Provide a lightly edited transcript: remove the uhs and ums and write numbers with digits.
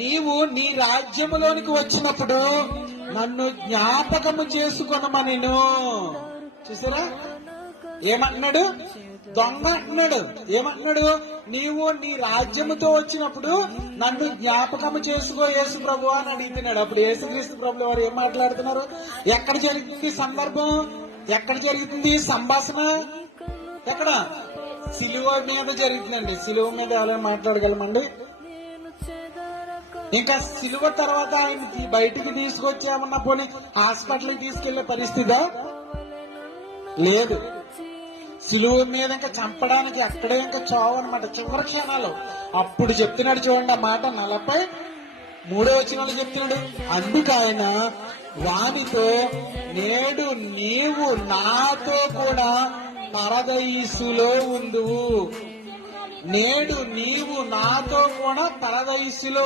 నీవు నీ రాజ్యములోనికి వచ్చినప్పుడు నన్ను జ్ఞాపకము చేసుకొనమనెను. చూసారా ఏమంటున్నాడు? దొంగ అంటున్నాడు. ఏమంటున్నాడు? నీవు నీ రాజ్యముతో వచ్చినప్పుడు నన్ను జ్ఞాపకము చేసుకో యేసు ప్రభు అని అడుగుతున్నాడు. అప్పుడు యేసుక్రీస్తు ప్రభులు వారు ఏం మాట్లాడుతున్నారు? ఎక్కడ జరుగుతుంది సందర్భం? ఎక్కడ జరుగుతుంది సంభాషణ? ఎక్కడ? సిలువ మీద జరుగుతుందండి. సిలువ మీద ఎలా మాట్లాడగలమండి? ఇంకా సిలువ తర్వాత ఆయనకి బయటికి తీసుకొచ్చామన్నా పోనీ హాస్పిటల్కి తీసుకెళ్లే పరిస్థితి లేదు. సిలువ మీద ఇంకా చంపడానికి అక్కడే ఇంకా చావు అనమాట, చివరి క్షణాలు. అప్పుడు చెప్తున్నాడు చూడండి ఆ మాట 43వ వచనంలో చెప్తున్నాడు. అందుకు ఆయన వానితో, నేడు నీవు నాతో కూడా పరదైసులో ఉందువు. నేడు నీవు నాతో కూడా పరదైసులో